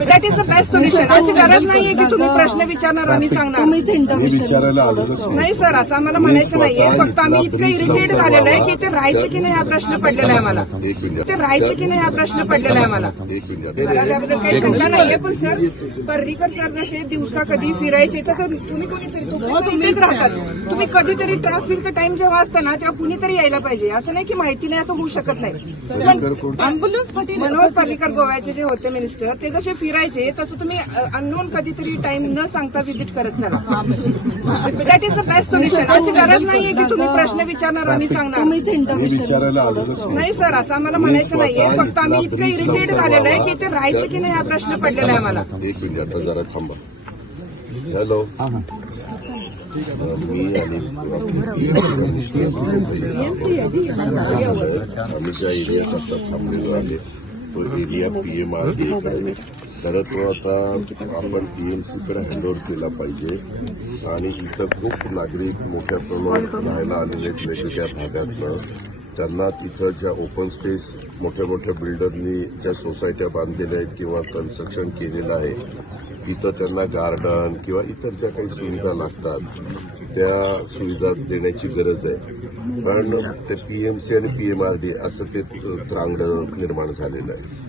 That is the best अशी गरज नाहीये की तुम्ही प्रश्न विचारणार आम्ही सांगणार. मी विचारायला आलेलोच नाही सर असं आम्हाला म्हणायचं नाहीये. फक्त आम्ही इतकं इरिटेट झालेलं आहे की ते राहायचं की नाही हा प्रश्न पडलेला आहे आम्हाला. ते राहायचं की नाही हा प्रश्न पडलेला आहे आम्हाला. त्याबद्दल काही शंका नाहीये पण सर पर्रीकर सर जसे दिवसा कधी फिरायचे तसं तुम्ही कोणीतरी तुम्ही इथेच राहतात. तुम्ही कधीतरी ट्रॅफिकचा टाइम जेव्हा असतं ना तेव्हा कुणीतरी यायला पाहिजे. असं नाही की माहिती नाही असं होऊ शकत नाही? पण अँब्युलन्स मनोहर पर्रीकर गोव्याचे जे होते मिनिस्टर ते जसे फिरायचे तसं तुम्ही अननोन कधीतरी टाइम न सांगता व्हिजिट करत चला. That is the best solution अशी गरज नाहीये की तुम्ही प्रश्न विचारणार आम्ही सांगणार. मी विचारायला आलेलोच नाही सर असं आम्हाला म्हणायचं नाहीये. फक्त आम्ही इतकं इरिटेट झालेलं आहे की ते राहायचं की नाही हा प्रश्न पडलेला आहे आम्हाला. एक मिनिट आता जरा थांबा. हॅलो मी आणि आम्ही ज्या एरियात आता थांबलेलो आहे तो एरिया पीएमआरडी तर तो आता आपण टीएमसीकडे हँडओव्हर केला पाहिजे. आणि इथं खूप नागरिक मोठ्या प्रमाणात राहायला आलेले आहेत वेगवेगळ्या भागातनं. त्यांना तिथं ज्या ओपन स्पेस मोठ्या मोठ्या बिल्डरनी ज्या सोसायट्या बांधलेल्या आहेत किंवा कन्स्ट्रक्शन केलेलं आहे तिथं त्यांना गार्डन किंवा इतर ज्या काही सुविधा लागतात त्या सुविधा देण्याची गरज आहे. कारण ते पीएमसी आणि पीएमआरडी असं ते त्रांगड निर्माण झालेलं आहे.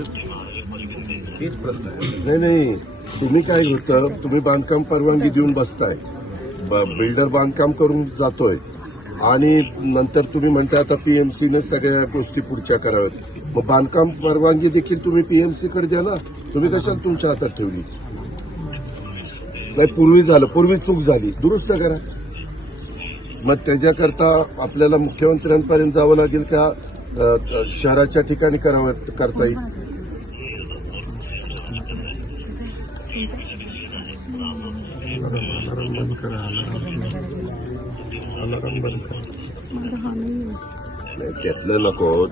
महानगरपालिकेत प्रश्न आहे. नाही नाही. तुम्ही काय होतं तुम्ही बांधकाम परवानगी देऊन बसताय. ब- बिल्डर बांधकाम करून जातोय. आणि नंतर तुम्ही म्हणता आता पीएमसीने सगळ्या गोष्टी पुढच्या कराव्यात. मग बांधकाम परवानगी देखील तुम्ही पीएमसी कडे द्या ना. तुम्ही कशाला तुमच्या हातात ठेवली? नाही पूर्वी झालं. पूर्वी चूक झाली. दुरुस्त करा. मग त्याच्याकरता आपल्याला मुख्यमंत्र्यांपर्यंत जावं लागेल का? अ, शहराच्या ठिकाणी करावं करता येईल. नाही त्यातलं नको.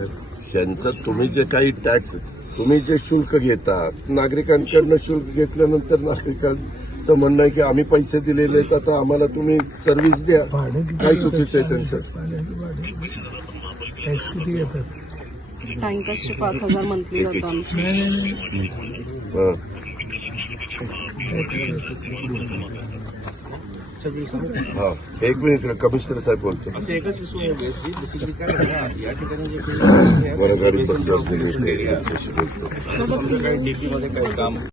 त्यांचं तुम्ही जे काही टॅक्स तुम्ही जे शुल्क घेतात नागरिकांकडनं शुल्क घेतल्यानंतर नागरिकांचं म्हणणं आहे की आम्ही पैसे दिलेले आहेत आता आम्हाला तुम्ही सर्व्हिस द्या. काय चुकीचं आहे त्यांचं? टॅक्स किती घेतात? टँकर्सचे पाच हजार मंथली जातो आमचे हं. हा एक मिनिट कमिशनर साहेब बोलतो मला गाडी बंद असलेली आहे. बोलतो